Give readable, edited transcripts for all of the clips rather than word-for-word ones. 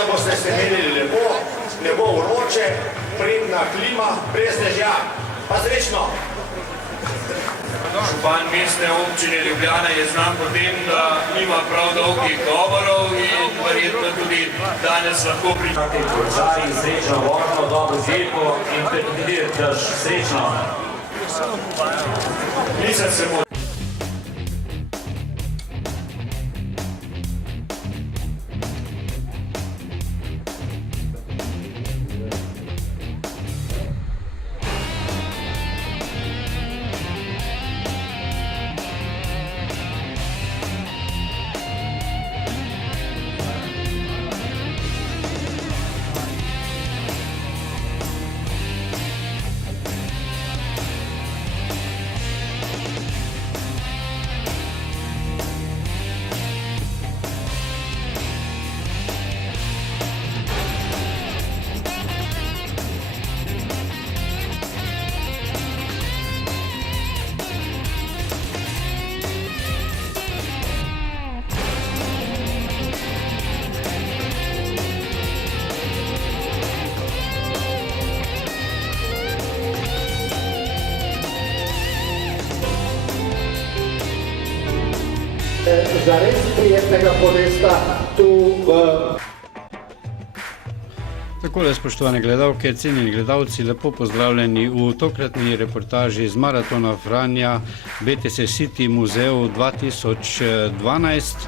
da boste se imeli lepo, ne bo vroče, prijetna klima, brez dežja. Pa srečno! Župan mestne občine Ljubljana je znan po tem, da nima prav dolgih govorov in verjetno tudi danes lahko pričakaj končali srečno vožnjo, dobro zelko in tudi daš srečno. Nisem se moral. Za res prijetnega podesta tu v... Takole, spoštovane gledalke, cenjeni gledalci, lepo pozdravljeni v tokratni reportaži z Maratona Franja BTC City Muzeju 2012.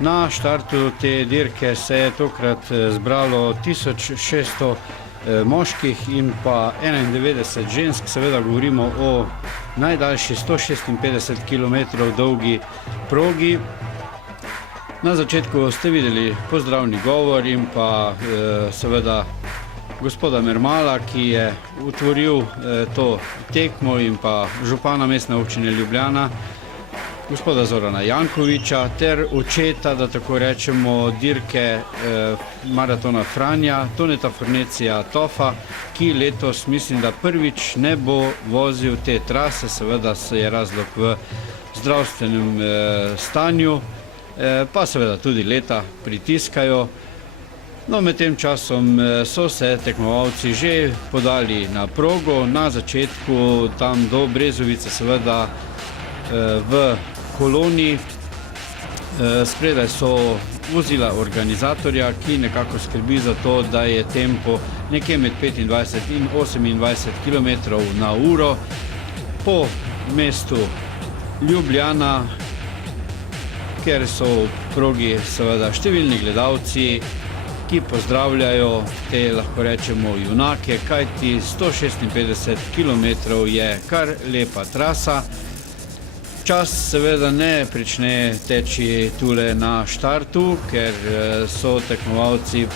Na štartu te dirke se je tokrat zbralo 1600 moških in pa 91 žensk, seveda govorimo o najdaljši 156 km dolgi progi. Na začetku ste videli pozdravni govor in pa seveda gospoda Mermala, ki je utvoril to tekmo, in pa župana mestne občine Ljubljana, gospoda Zorana Jankoviča, ter očeta, da tako rečemo, dirke Maratona Franja, Toneta Fornecija Tofa, ki letos, mislim, da prvič ne bo vozil te trase, seveda se je razlog v zdravstvenem stanju, pa seveda tudi leta pritiskajo. No, med tem časom so se tekmovalci že podali na progo, na začetku tam do Brezovice, seveda v koloni. Spredaj so vozila organizatorja, ki nekako skrbi za to, da je tempo nekje med 25 in 28 km na uro. Po mestu Ljubljana, ker so v progi seveda številni gledalci, ki pozdravljajo te, lahko rečemo, junake, kajti 156 km je kar lepa trasa. Čas seveda ne prične teči tule na štartu, ker so tekmovalci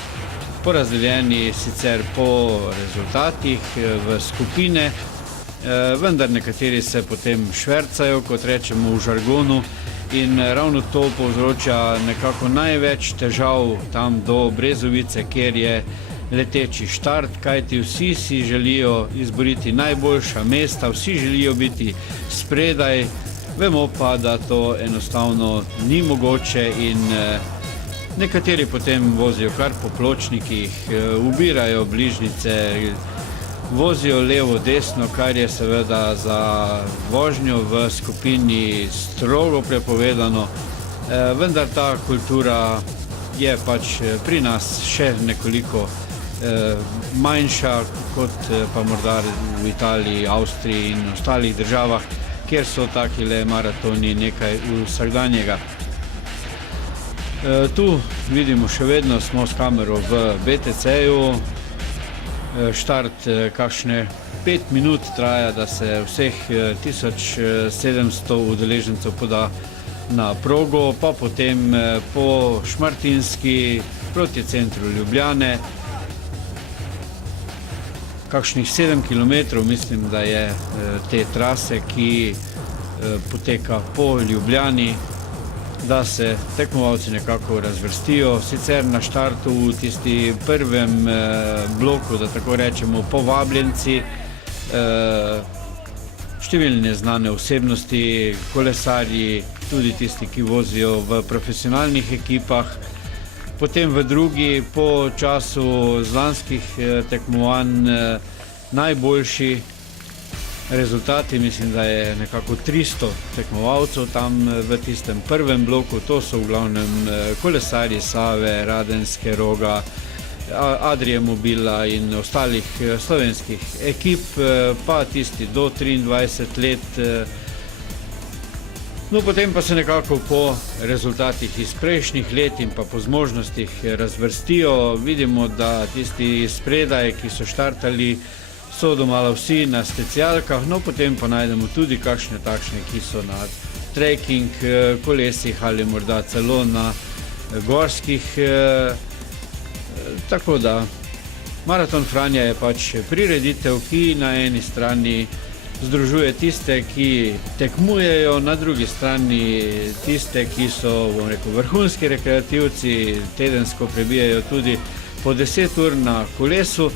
porazdeljeni sicer po rezultatih v skupine, vendar nekateri se potem švercajo, kot rečemo v žargonu, in ravno to povzroča nekako največ težav tam do Brezovice, kjer je leteči štart, kajti vsi si želijo izboriti najboljša mesta, vsi želijo biti spredaj. Vemo pa, da to enostavno ni mogoče in nekateri potem vozijo kar po pločnikih, ubirajo bližnjice, vozijo levo, desno, kar je seveda za vožnjo v skupini strogo prepovedano, vendar ta kultura je pač pri nas še nekoliko manjša kot pa morda v Italiji, Avstriji in ostalih državah, kjer so takile maratoni nekaj vsakdanjega. Tu vidimo, še vedno smo s kamero v BTC-ju. Štart kakšne 5 minut traja, da se vseh 1700 udeležencev poda na progo, pa potem po Šmartinski proti centru Ljubljane. Kakšnih 7 km, mislim, da je te trase, ki poteka po Ljubljani, da se tekmovalci nekako razvrstijo. Sicer na štartu v tisti prvem bloku, da tako rečemo, povabljenci, številne znane osebnosti, kolesarji, tudi tisti, ki vozijo v profesionalnih ekipah. Potem v drugi, po času zlanskih tekmovanj, najboljši rezultati, mislim, da je nekako 300 tekmovalcev tam v tistem prvem bloku, to so v glavnem kolesarji Save, Radenske, Roga, Adrie Mobila in ostalih slovenskih ekip, pa tisti do 23 let. No, potem pa se nekako po rezultatih iz prejšnjih let in pa po zmožnostih razvrstijo. Vidimo, da tisti spredaj, ki so štartali, so domala vsi na specialkah, no potem pa najdemo tudi kakšne takšne, ki so na trekking kolesih ali morda celo na gorskih. Tako da Maraton Franja je pač prireditev, ki na eni strani združuje tiste, ki tekmujejo, na drugi strani tiste, ki so, bom rekel, vrhunski rekreativci, tedensko prebijajo tudi po 10 ur na kolesu,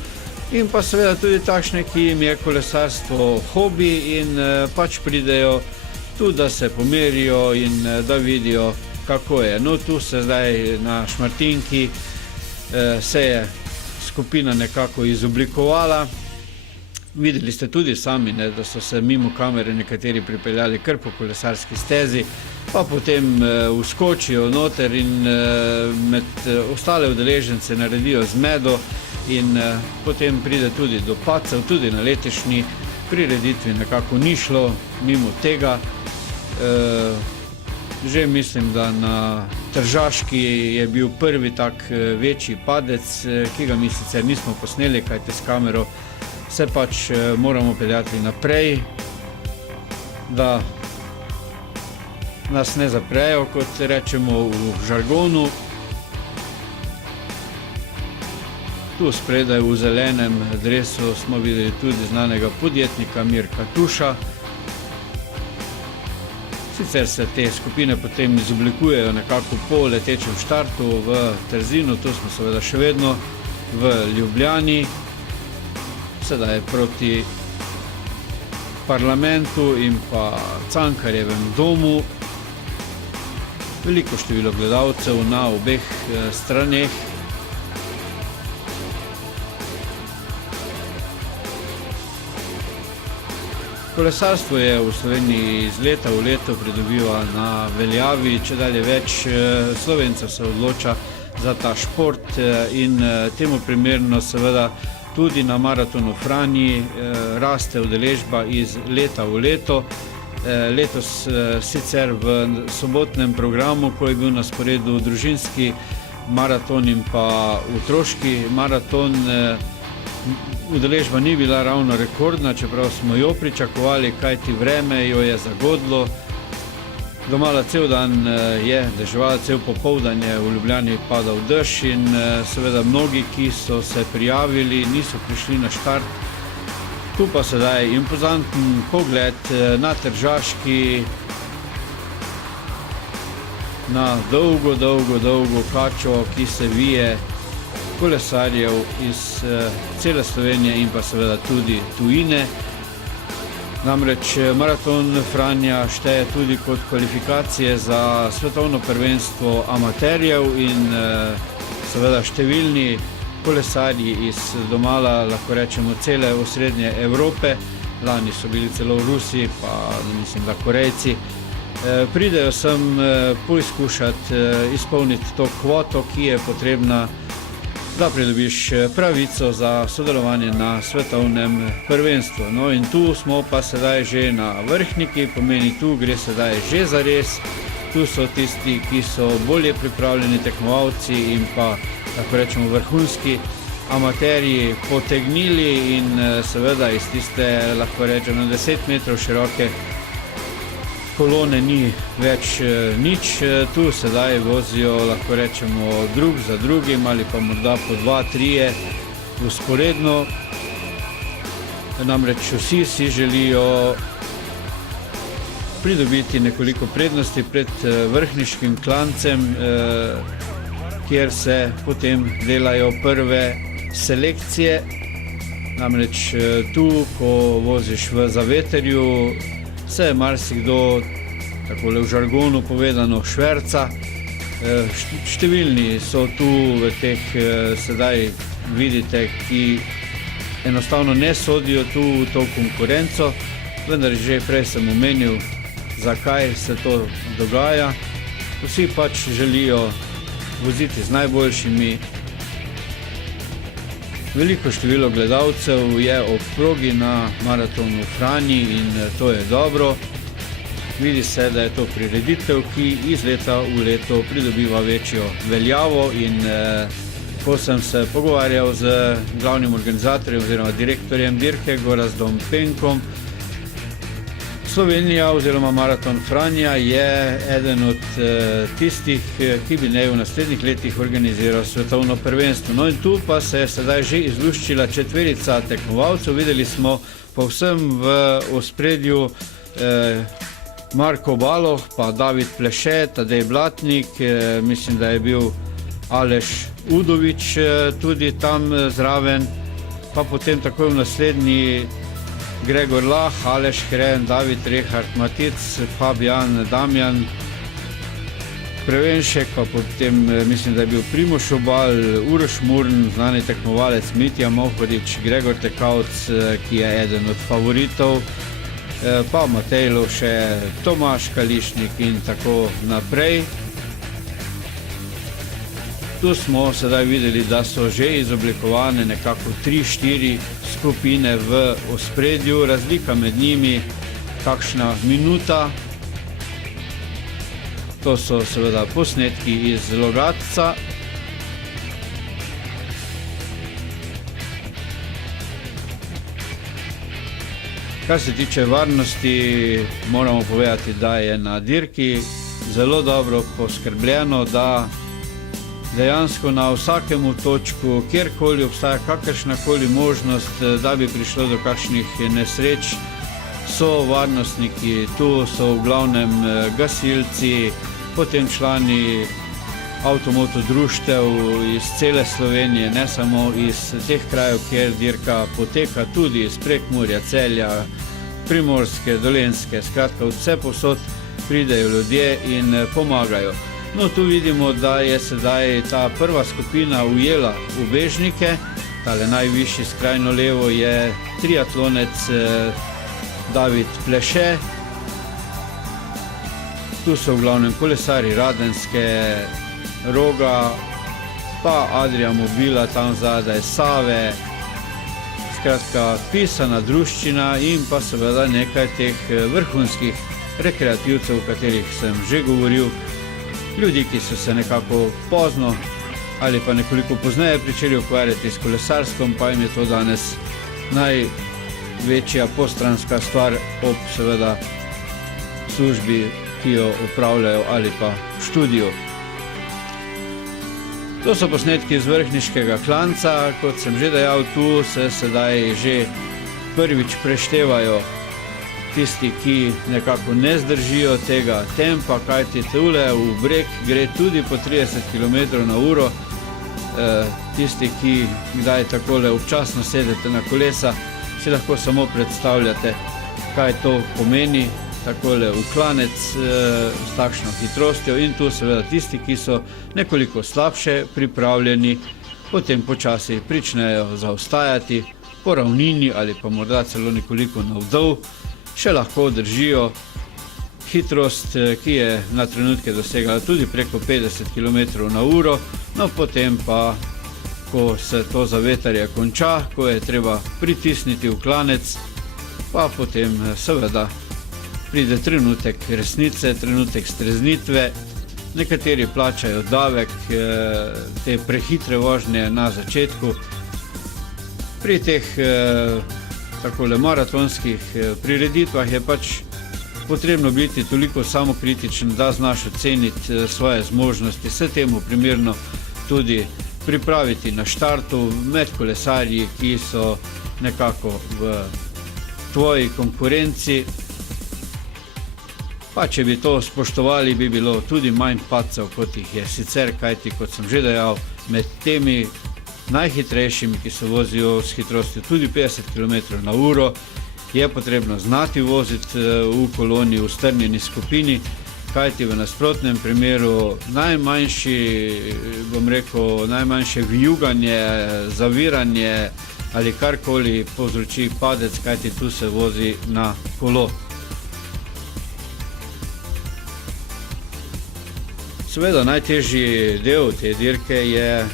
in pa seveda tudi takšne, ki jim je kolesarstvo hobi in pač pridejo tu, da se pomerijo in da vidijo, kako je. No, tu se zdaj na Šmartinki se je skupina nekako izoblikovala. Videli ste tudi sami, da so se mimo kamere nekateri pripeljali kar po kolesarski stezi, pa potem vskočijo noter in med ostale udeležence naredijo zmedo in potem pride tudi do padcev, tudi na letošnji prireditvi nekako ni šlo mimo tega. Že mislim, da na Tržaški je bil prvi tak večji padec, ki ga mi sicer nismo posneli, kajte s kamero se pač moramo peljati naprej, da nas ne zaprejo, kot rečemo v žargonu. Tu spredaj v zelenem dresu smo videli tudi znanega podjetnika Mirka Tuša. Sicer se te skupine potem izoblikujejo nekako po letečem štartu v Trzinu, tu smo seveda še vedno v Ljubljani, sedaj proti parlamentu in pa Cankarjevem domu. Veliko število gledalcev na obeh straneh. Kolesarstvo je v Sloveniji iz leta v leto pridobiva na veljavi, čedalje več Slovencev se odloča za ta šport in temu primerno seveda tudi na Maratonu Franji raste udeležba iz leta v leto. Letos sicer v sobotnem programu, ko je bil na sporedu družinski maraton in pa otroški maraton, udeležba ni bila ravno rekordna, čeprav smo jo pričakovali, kajti vreme jo je zagodlo. Domala cel dan je deževalo, cel popoldan je v Ljubljani padal dež in seveda mnogi, ki so se prijavili, niso prišli na štart. Tu pa sedaj impozanten pogled na Tržaški, na dolgo kačo, ki se vije kolesarjev iz cele Slovenije in pa seveda tudi tujine. Namreč Maraton Franja šteje tudi kot kvalifikacije za svetovno prvenstvo amaterjev in seveda številni kolesarji iz domala, lahko rečemo, cele osrednje Evrope, lani so bili celo v Rusiji, pa mislim, da Korejci, pridejo sem poizkušati izpolniti to kvoto, ki je potrebna, da pridobiš pravico za sodelovanje na svetovnem prvenstvu. No in tu smo pa sedaj že na vrhniki, pomeni tu gre sedaj že za res. Tu so tisti, ki so bolje pripravljeni tekmovalci in pa, lahko rečemo, vrhunski amaterji potegnili in seveda iz tiste, lahko rečemo, 10 metrov široke kolone ni več nič. Tu sedaj vozijo, lahko rečemo, drug za drugim ali pa morda po 2-3 vzporedno. Namreč vsi si želijo pridobiti nekoliko prednosti pred vrhniškim klancem, kjer se potem delajo prve selekcije. Namreč tu, ko voziš v zavetrju, se marsikdo, takole v žargonu povedano, šverca. Številni so tu v teh, sedaj vidite, ki enostavno ne sodijo tu v to konkurenco, vendar že prej sem omenil, zakaj se to dogaja. Vsi pač želijo voziti z najboljšimi. Veliko število gledalcev je ob progi na maratonu v Franji in to je dobro. Vidi se, da je to prireditev, ki iz leta v leto pridobiva večjo veljavo in ko sem se pogovarjal z glavnim organizatorjem oziroma direktorjem dirke Gorazdom Penkom, Slovenija oziroma Maraton Franja je eden od tistih, ki bi naj v naslednjih letih organiziral svetovno prvenstvo. No in tu pa se je sedaj že izluščila četverica tekmovalcev. Videli smo povsem v ospredju Marko Baloh, pa David Pleše, Tadej Blatnik, mislim, da je bil Aleš Udovič tudi tam zraven, pa potem takoj v naslednji Gregor Lah, Aleš Hren, David Rehart, Matic, Fabian, Damjan Prevenšek, pa potem mislim, da je bil Primož Obal, Uroš Murn, znani tekmovalec Mitja Mohorič, Gregor Tekavc, ki je eden od favoritov, pa Matej Lovše, Tomaš Kališnik in tako naprej. Tu smo sedaj videli, da so že izoblikovane nekako 3-4 skupine v ospredju, razlika med njimi kakšna minuta. To so seveda posnetki iz Logatca. Kar se tiče varnosti, moramo povedati, da je na dirki zelo dobro poskrbljeno, da dejansko na vsakemu točku, kjerkoli obstaja kakršnakoli možnost, da bi prišlo do kakšnih nesreč, so varnostniki, tu so v glavnem gasilci, potem člani avtomoto društev iz cele Slovenije, ne samo iz teh krajev, kjer dirka poteka, tudi iz Prekmurja, Celja, Primorske, Dolenjske, skratka vse povsod pridejo ljudje in pomagajo. No, tu vidimo, da je sedaj ta prva skupina ujela ubežnike. Tale najvišji skrajno levo je triatlonec David Pleše. Tu so v glavnem kolesari Radenske, Roga, pa Adria Mobila, tam zadaj Save. Skratka, pisana druščina in pa seveda nekaj teh vrhunskih rekreativcev, o katerih sem že govoril. Ljudi, ki so se nekako pozno ali pa nekoliko pozneje pričeli ukvarjati s kolesarstvom, pa jim je to danes največja postranska stvar ob seveda službi, ki jo upravljajo ali pa študiju. To so posnetki iz vrhniškega klanca. Kot sem že dejal, tu se sedaj že prvič preštevajo tisti, ki nekako ne zdržijo tega tempa, kajti tule v breg gre tudi po 30 km/h. Tisti, ki kdaj takole občasno sedete na kolesa, si lahko samo predstavljate, kaj to pomeni, takole v klanec s takšno hitrostjo in tu seveda tisti, ki so nekoliko slabše pripravljeni, potem počasi pričnejo zaostajati po ravnini ali pa morda celo nekoliko navzdol, še lahko držijo hitrost, ki je na trenutke dosegala tudi preko 50 km/h, no potem pa, ko se to zavetrje konča, ko je treba pritisniti v klanec, pa potem seveda pride trenutek resnice, trenutek streznitve. Nekateri plačajo davek te prehitre vožnje na začetku. Pri teh takole maratonskih prireditvah je pač potrebno biti toliko samokritičen, da znaš oceniti svoje zmožnosti, se temu primerno tudi pripraviti na štartu med kolesarji, ki so nekako v tvoji konkurenci. Pa če bi to spoštovali, bi bilo tudi manj padcev, kot jih je sicer, kajti, kot sem že dejal, med temi najhitrejšimi, ki se vozijo s hitrostjo tudi 50 km/h, je potrebno znati voziti v koloni, v strnjeni skupini, kajti v nasprotnem primeru najmanjše vijuganje, zaviranje ali karkoli povzroči padec, kajti tu se vozi na kolo. Seveda najtežji del te dirke je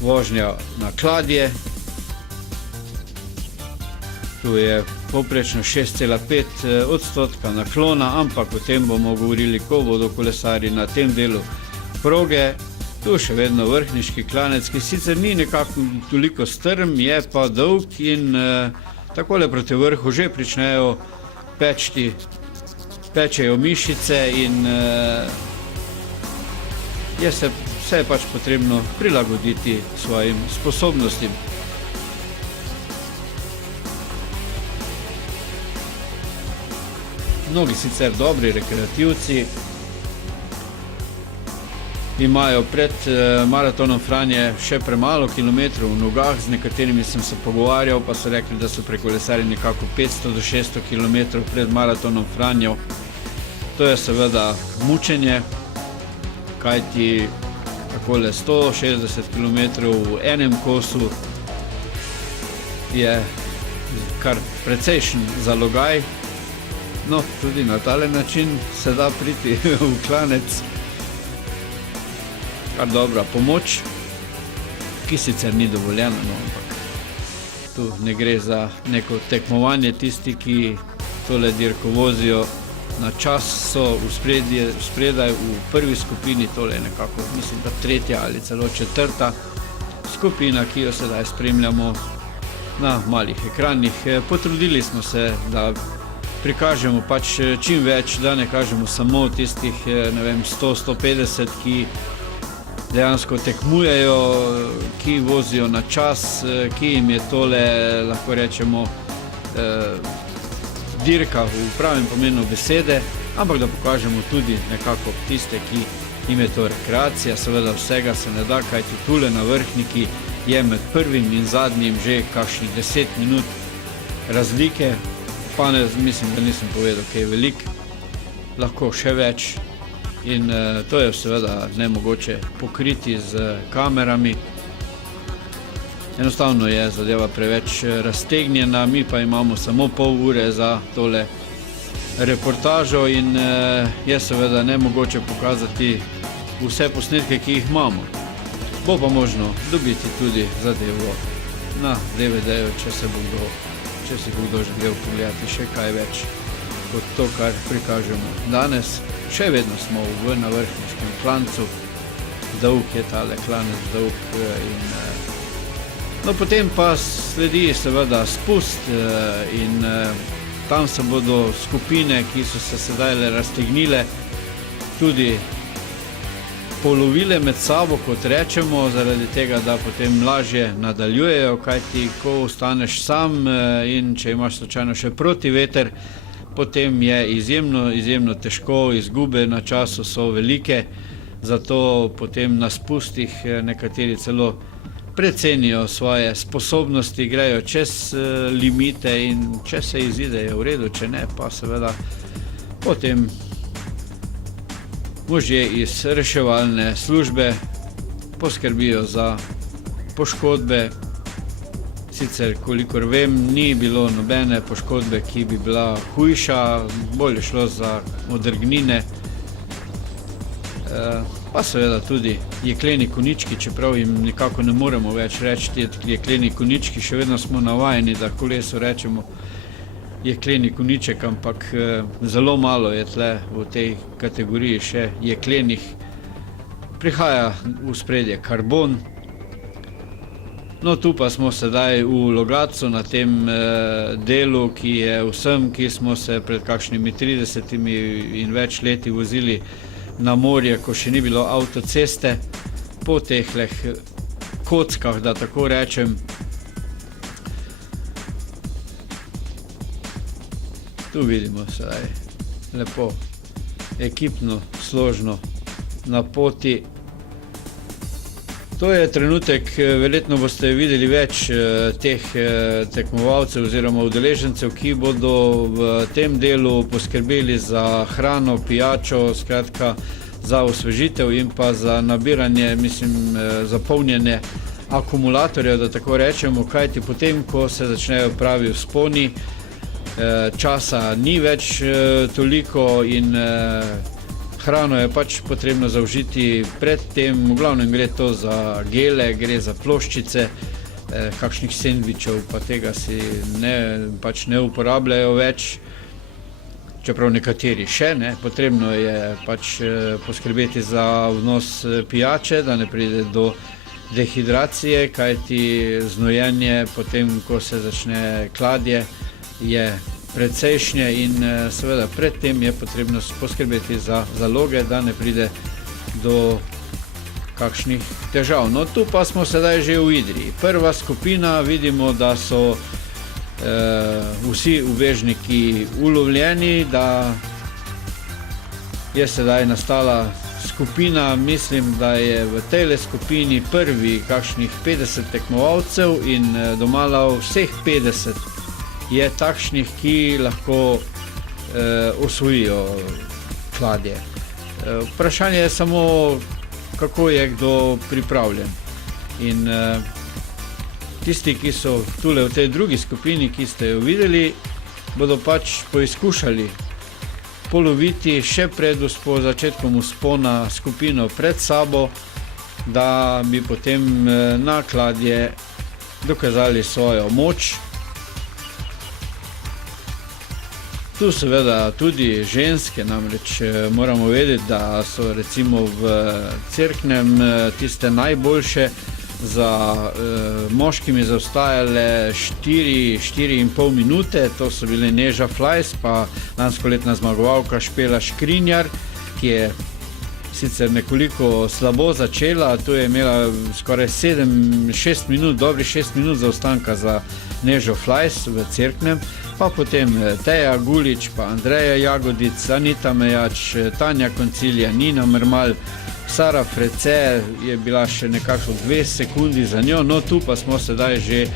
vožnja na kladje. Tu je povprečno 6,5% naklona, ampak o tem bomo govorili, ko bodo kolesarji na tem delu proge. Tu še vedno vrhniški klanec, ki sicer ni nekako toliko strm, je pa dolg in takole proti vrhu že pričnejo pečejo mišice in se je pač potrebno prilagoditi svojim sposobnostim. Mnogi sicer dobri rekreativci imajo pred maratonom Franje še premalo kilometrov v nogah, z nekaterimi sem se pogovarjal, pa so rekli, da so prekolesarili nekako 500 do 600 kilometrov pred maratonom Franjo. To je seveda mučenje, kajti takole 160 kilometrov v enem kosu je kar precejšen zalogaj. No, tudi na tale način se da priti v klanec. Kar dobra pomoč, ki sicer ni dovoljena, no, ampak tu ne gre za neko tekmovanje. Tisti, ki tole dirko vozijo na čas, so spredaj v prvi skupini, tole je nekako, mislim, da tretja ali celo četrta skupina, ki jo sedaj spremljamo na malih ekranih. Potrudili smo se, da prikažemo pač čim več, da ne kažemo samo tistih 100-150, ki dejansko tekmujejo, ki vozijo na čas, ki jim je tole, lahko rečemo, dirka v pravem pomenu besede, ampak da pokažemo tudi nekako tiste, ki jim je to rekreacija. Seveda vsega se ne da, kajti tule na vrhniki je med prvim in zadnjim že kakšnih 10 minut razlike, pa ne, mislim, da nisem povedal, kaj je velik, lahko še več. In to je seveda nemogoče pokriti z kamerami. Enostavno je zadeva preveč raztegnjena, mi pa imamo samo pol ure za tole reportažo in je seveda nemogoče pokazati vse posnetke, ki jih imamo. Bo pa možno dobiti tudi zadevo na DVD-ju, če si bo kdo želel pogledati še kaj več kot to, kar prikažemo danes. Še vedno smo na vrhniškem klancu, dolg je tale klanec, dolg in no, potem pa sledi seveda spust in tam se bodo skupine, ki so se sedaj raztegnile, tudi polovile med sabo, kot rečemo, zaradi tega, da potem lažje nadaljujejo, kajti ko ostaneš sam in če imaš slučajno še protiveter, potem je izjemno težko, izgube na času so velike, zato potem na spustih nekateri celo precenijo svoje sposobnosti, grejo čez limite in če se izide je v redu, če ne, pa seveda potem možje iz reševalne službe poskrbijo za poškodbe. Sicer, kolikor vem, ni bilo nobene poškodbe, ki bi bila hujša, bolj je šlo za odrgnine, pa seveda tudi jekleni konjički, čeprav jim nekako ne moremo več reči jekleni konjički, še vedno smo navajeni, da kolesu rečemo jekleni konjiček, ampak zelo malo je tle v tej kategoriji še jeklenih. Prihaja v spredje karbon. No, tu pa smo sedaj v Logatcu na tem delu, ki je vsem, ki smo se pred kakšnimi 30 in več leti vozili na morje, ko še ni bilo avtoceste, po tehleh kockah, da tako rečem. Tu vidimo sedaj lepo ekipno, složno na poti. To je trenutek, verjetno boste videli več teh tekmovalcev oziroma udeležencev, ki bodo v tem delu poskrbeli za hrano, pijačo, skratka za osvežitev in pa za nabiranje, za polnjenje akumulatorjev, da tako rečemo, kajti potem, ko se začnejo pravi vzponi, časa ni več toliko in hrano je pač potrebno zaužiti pred tem, v glavnem gre to za gele, gre za ploščice, kakšnih sendvičev, pa tega si ne uporabljajo več, čeprav nekateri še, potrebno je pač poskrbeti za vnos pijače, da ne pride do dehidracije, kajti znojenje potem, ko se začne kladje, je precejšnje in seveda predtem je potrebno poskrbeti za zaloge, da ne pride do kakšnih težav. No, tu pa smo sedaj že v Idriji. Prva skupina, vidimo, da so vsi ubežniki ulovljeni, da je sedaj nastala skupina, mislim, da je v tej skupini prvi kakšnih 50 tekmovalcev in domala vseh 50 je takšnih, ki lahko osvojijo kladje. Vprašanje je samo, kako je kdo pripravljen. In tisti, ki so tule v tej drugi skupini, ki ste jo videli, bodo pač poizkušali poloviti še pred začetkom vzpona skupino pred sabo, da bi potem na kladje dokazali svojo moč. Tu seveda tudi ženske, namreč moramo vedeti, da so recimo v Cerknem tiste najboljše za moškimi zaostajale 4,5 minute, to so bile Neža Flajs, pa lanskoletna zmagovalka Špela Škrinjar, ki je sicer nekoliko slabo začela, tu je imela skoraj 6 minut, dobrih 6 minut zaostanka za Nežo Flajs v Cerknem, pa potem Teja Gulič, pa Andreja Jagodic, Anita Mejač, Tanja Koncilija, Nina Mermal, Sara Frece je bila še nekako 2 sekundi za njo, no tu pa smo sedaj že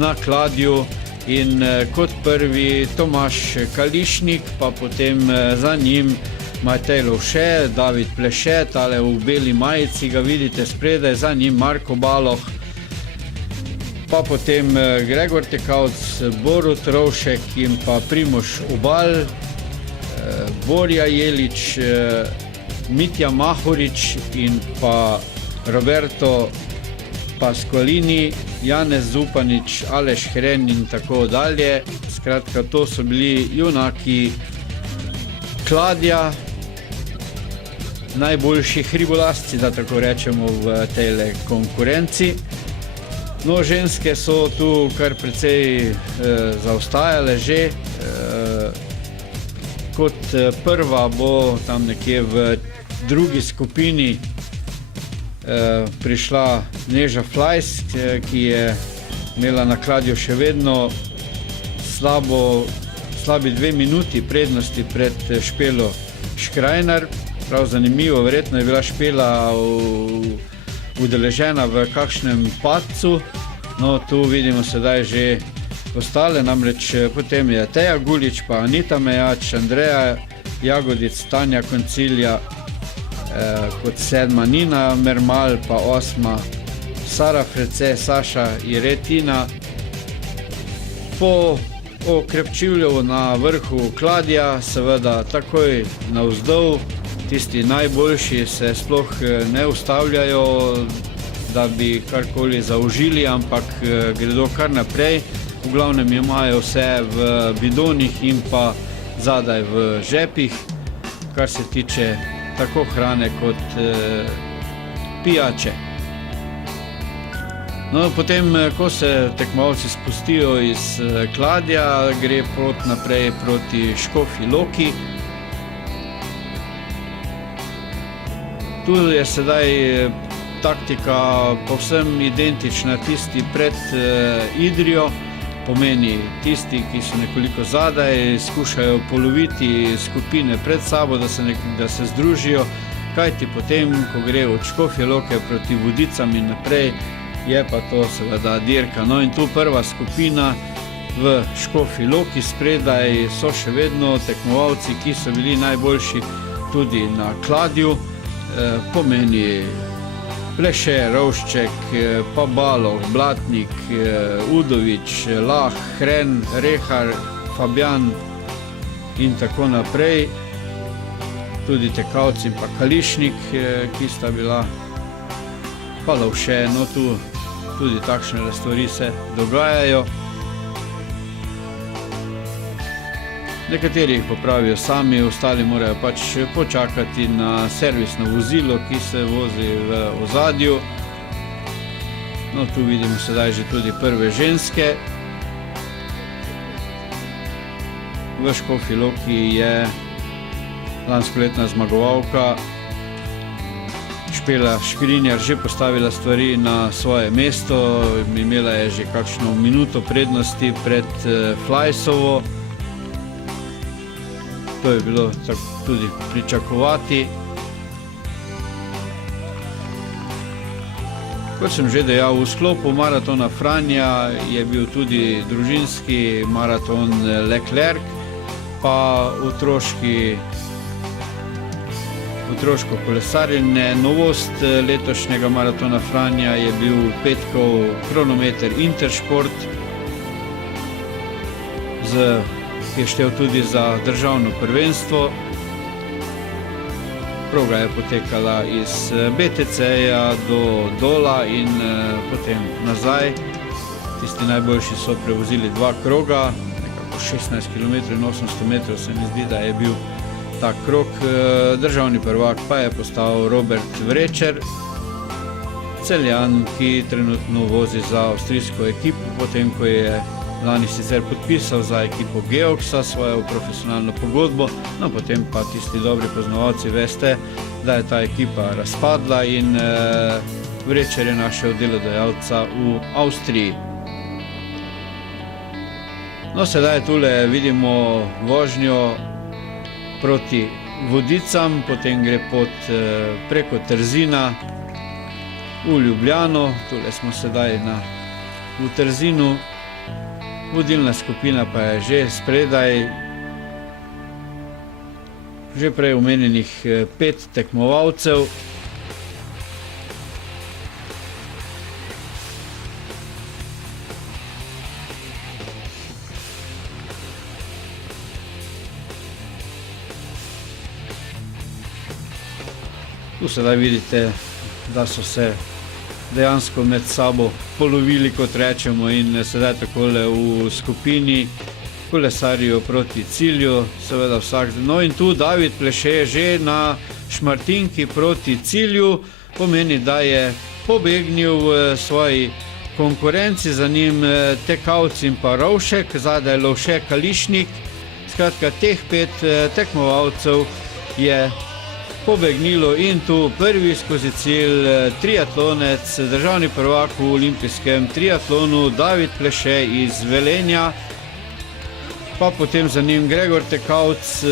na kladju in kot prvi Tomaž Kališnik, pa potem za njim Matej Lovše, David Pleše, tale v beli majici ga vidite spredaj, za njim Marko Baloh, pa potem Gregor Tekavc, Borut Rovšek in pa Primož Obal, Borja Jelič, Mitja Mahorič in pa Roberto Pasqualini, Janez Zupanič, Aleš Hren in tako dalje. Skratka, to so bili junaki kladja, najboljši hribolazci, da tako rečemo, v tej konkurenci. No, ženske so tu kar precej zaostajale že. Kot prva bo tam nekje v drugi skupini prišla Neža Flajs, ki je imela na kladju še vedno slabi 2 minuti prednosti pred Špelo Škrajnar. Prav zanimivo, verjetno je bila Špela udeležena v kakšnem padcu. No, tu vidimo sedaj že ostale, namreč potem je Teja Gulič, pa Anita Mejač, Andreja Jagodic, Tanja Koncilija, kot 7. Nina Mermal, pa 8. Sara Frece, Saša Iretina. Po okrepčivlju na vrhu kladja, seveda takoj navzdol, tisti najboljši se sploh ne ustavljajo, da bi karkoli zaužili, ampak gredo kar naprej. V glavnem imajo vse v bidonih in pa zadaj v žepih, kar se tiče tako hrane kot pijače. No, potem, ko se tekmovalci spustijo iz kladja, gre pot naprej proti Škofji Loki. Tu je sedaj taktika povsem identična tisti pred Idrijo, pomeni tisti, ki so nekoliko zadaj, skušajo poloviti skupine pred sabo, da se združijo kajti potem, ko gre od Škofje Loke proti Vodicam in naprej, je pa to seveda dirka. No in tu prva skupina v Škofji Loki, spredaj so še vedno tekmovalci, ki so bili najboljši tudi na Kladju, pomeni Pleše, Rovšček, pa Balog, Blatnik, Udovič, Lah, Hren, Rehar, Fabjan in tako naprej. Tudi Tekavci in pa Kališnik, ki sta bila, pa Lovše, no tu tudi takšne stvari se dogajajo. Nekateri jih popravijo sami, ostali morajo pač počakati na servisno vozilo, ki se vozi v ozadju. No, tu vidimo sedaj že tudi prve ženske. V Škofji Loki je lanskoletna zmagovalka Špela Škrinjar že postavila stvari na svoje mesto, imela je že kakšno minuto prednosti pred Flajsovo. To je bilo tudi pričakovati. Kot sem že dejal, v sklopu maratona Franja je bil tudi družinski maraton Leclerc, pa otroško kolesarjenje. Novost letošnjega maratona Franja je bil petkov kronometer Intersport, ki je štel tudi za državno prvenstvo. Proga je potekala iz BTC-ja do Dola in potem nazaj. Tisti najboljši so prevozili 2 kroga, nekako 16 km in 800 metrov se mi zdi, da je bil ta krog. Državni prvak pa je postal Robert Vrečer, Celjan, ki trenutno vozi za avstrijsko ekipo, potem ko je lani sicer podpisal za ekipo Geoxa svojo profesionalno pogodbo, no potem pa tisti dobri poznavalci veste, da je ta ekipa razpadla in Vrečer je našel delodajalca v Avstriji. No, sedaj tule vidimo vožnjo proti Vodicam, potem gre pot preko Trzina v Ljubljano, tule smo sedaj v Trzinu. Vodilna skupina pa je že spredaj, že prej omenjenih 5 tekmovalcev. Tu sedaj vidite, da so se dejansko med sabo polovili, kot rečemo, in sedaj takole v skupini kolesarijo proti cilju, seveda vsak. No in tu David Pleše že na Šmartinki proti cilju, pomeni, da je pobegnil svoji konkurenci, za njim Tekavci in pa Rovšek, zadaj Lovše, Kališnik. Skratka, teh 5 tekmovalcev je pobegnilo in tu prvi skozi cilj triatlonec, državni prvak v olimpijskem triatlonu David Pleše iz Velenja, pa potem za njim Gregor Tekavc,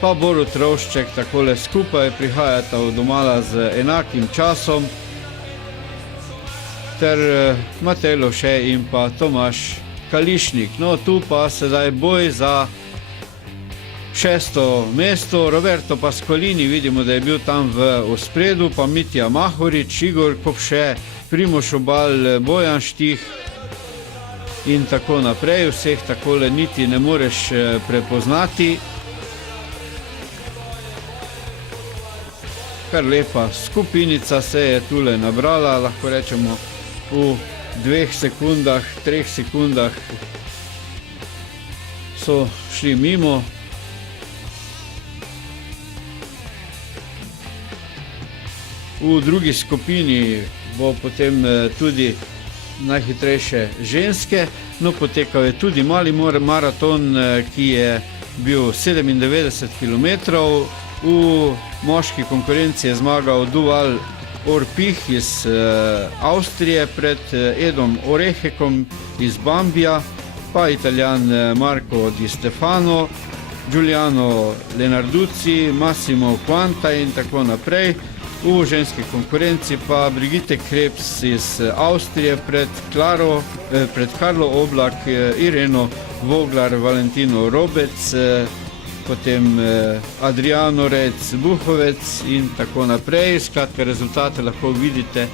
pa Borut Rovšček, takole skupaj prihajata od domala z enakim časom, ter Matej Lovše in pa Tomaž Kališnik. No, tu pa sedaj boj za 6. mesto. Roberto Pasqualini, vidimo, da je bil tam v ospredju, pa Mitja Mahorič, Igor Kopše, Primož Obal, Bojan Štih in tako naprej. Vseh takole niti ne moreš prepoznati. Kar lepa skupinica se je tule nabrala, lahko rečemo v 2 sekundah, 3 sekundah so šli mimo. V drugi skupini bo potem tudi najhitrejše ženske, no potekal je tudi mali maraton, ki je bil 97 km. V moški konkurenci je zmagal Duval Orpih iz Avstrije pred Edom Orehekom iz Bambija, pa Italijan Marco Di Stefano. Giuliano Lenarduzzi, Massimo Quanta in tako naprej. V ženski konkurenci pa Brigitte Krebs iz Avstrije pred Karlo Oblak, Ireno Voglar, Valentino Robec, potem Adriano Rec-Buhovec in tako naprej. Skratka, rezultate lahko vidite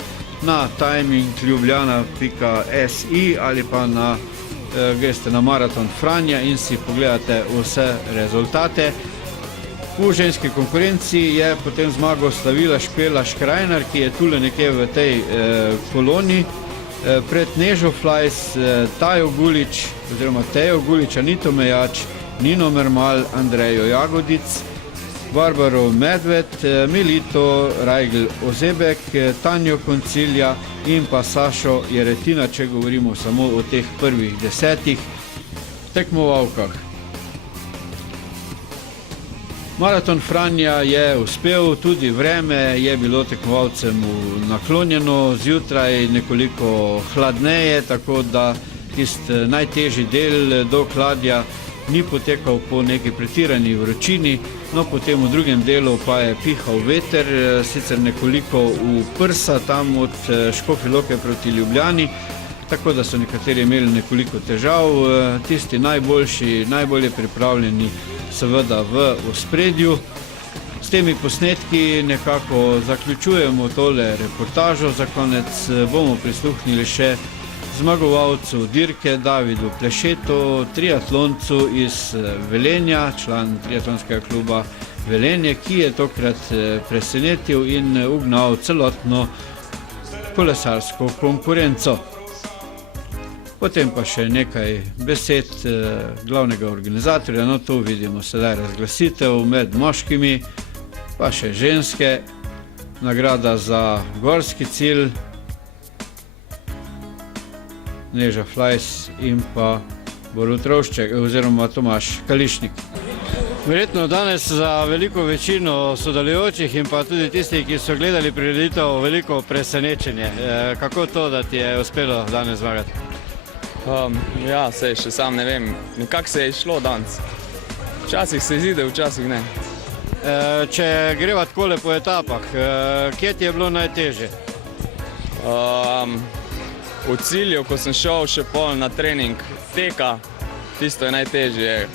na timingljubljana.si ali pa greste na Maraton Franja in si pogledate vse rezultate. V ženski konkurenci je potem zmago slavila Špela Škrajnar, ki je tule nekje v tej koloni. Pred Nežo Flajs, Tajo Gulič, oziroma Tejo Gulič, Anito Mejač, Nino Mermal, Andrejo Jagodic, Barbaro Medved, Melito Rajgl Ozebek, Tanjo Koncilja in pa Sašo Jeretina, če govorimo samo o teh prvih 10 tekmovalkah. Maraton Franja je uspel, tudi vreme je bilo tekmovalcem naklonjeno, zjutraj nekoliko hladneje, tako da tisti najtežji del do Kladja ni potekal po neki pretirani vročini, no potem v drugem delu pa je pihal veter, sicer nekoliko v prsa tam od Škofje Loke proti Ljubljani, tako da so nekateri imeli nekoliko težav, tisti najboljši, najbolje pripravljeni seveda v ospredju. S temi posnetki nekako zaključujemo tole reportažo, za konec bomo prisluhnili še zmagovalcu dirke Davidu Plešetu, triatloncu iz Velenja, član triatlonskega kluba Velenje, ki je tokrat presenetil in ugnal celotno kolesarsko konkurenco. Potem pa še nekaj besed glavnega organizatorja, no tu vidimo sedaj razglasitev med moškimi, pa še ženske, nagrada za gorski cilj, Neža Flajs in pa Borut Rovšček, oziroma Tomaž Kališnik. Verjetno danes za veliko večino sodelujočih in pa tudi tistih, ki so gledali prireditev, veliko presenečenje. Kako to, da ti je uspelo danes zmagati? Ja, sej še sam ne vem, nekako se je šlo danes. Včasih se izide, včasih ne. Če greva takole po etapah, kje ti je bilo najtežje? V cilju, ko sem šel še pol na trening teka, tisto je najtežje,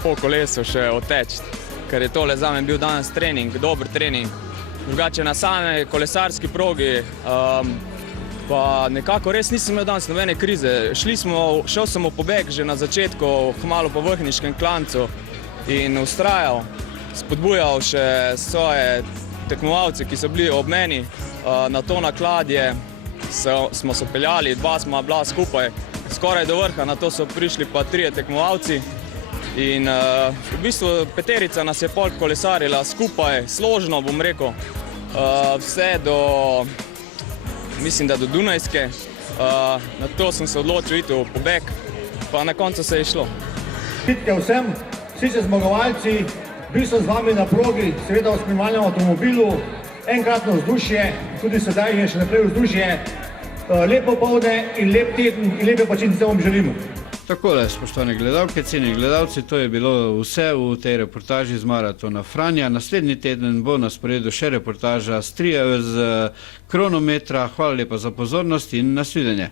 po kolesu še oteči, ker je tole zame bil danes trening, dober trening. Drugače na same kolesarski progi, pa nekako res nisem imel danes nobene krize. Šel sem v pobeg že na začetku, kmalu po vrhniškem klancu in vztrajal, spodbujal še svoje tekmovalce, ki so bili ob meni, na to na Kladje smo se peljali, dva smo bila skupaj, skoraj do vrha, na to so prišli pa 3 tekmovalci in v bistvu peterica nas je pol kolesarila skupaj, složno bom rekel, vse do, mislim da do Dunajske, na to sem se odločil iti v pobeg, pa na koncu se je šlo. Čestitke vsem, vsi ste zmagovalci, bil sem z vami na progi, seveda v spremljalnem avtomobilu, enkratno vzdušje, tudi sedaj je še naprej vzdušje, lepo popoldne in lep teden in lepe počitnice vam želimo. Takole, spoštovane gledalke, cenjeni gledalci, to je bilo vse v tej reportaži z Maratona Franja. Naslednji teden bo na sporedu še reportaža z kronometra. Hvala lepa za pozornost in nasvidenje.